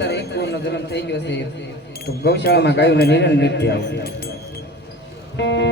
અત્યારે એક નો જન્મ થઈ ગયો છે તો ગૌશાળામાં ગાયું ને નિરણ નૃત્ય